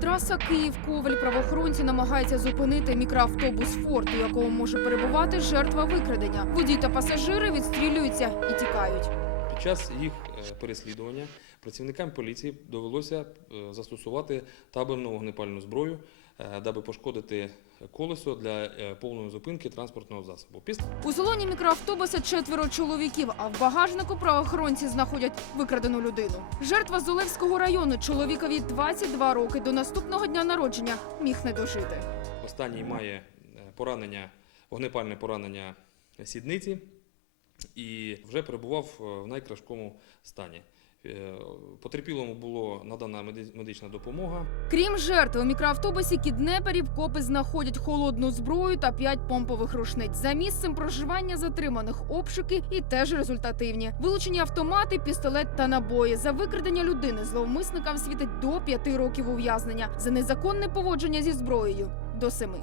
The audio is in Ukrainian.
Траса Київ-Ковель правоохоронці намагаються зупинити мікроавтобус Форд, у якому може перебувати жертва викрадення. Водій та пасажири відстрілюються і тікають. Під час їх е, переслідування працівникам поліції довелося е, застосувати табельну вогнепальну зброю, е, даби пошкодити колесо для е, повної зупинки транспортного засобу. Після У салоні мікроавтобуса четверо чоловіків, а в багажнику правоохоронці знаходять викрадену людину. Жертва з Олевського району, чоловікові 22 роки. До наступного дня народження міг не дожити. останній має поранення, вогнепальне поранення сідниці і вже перебував в найкращому стані. Е, Потерпілому було надана медична допомога. Крім жертв, у мікроавтобусі кіднеперів копи знаходять холодну зброю та п'ять помпових рушниць. За місцем проживання затриманих обшуки і теж результативні. Вилучені автомати, пістолет та набої. За викрадення людини зловмисникам світить до п'яти років ув'язнення. За незаконне поводження зі зброєю до семи.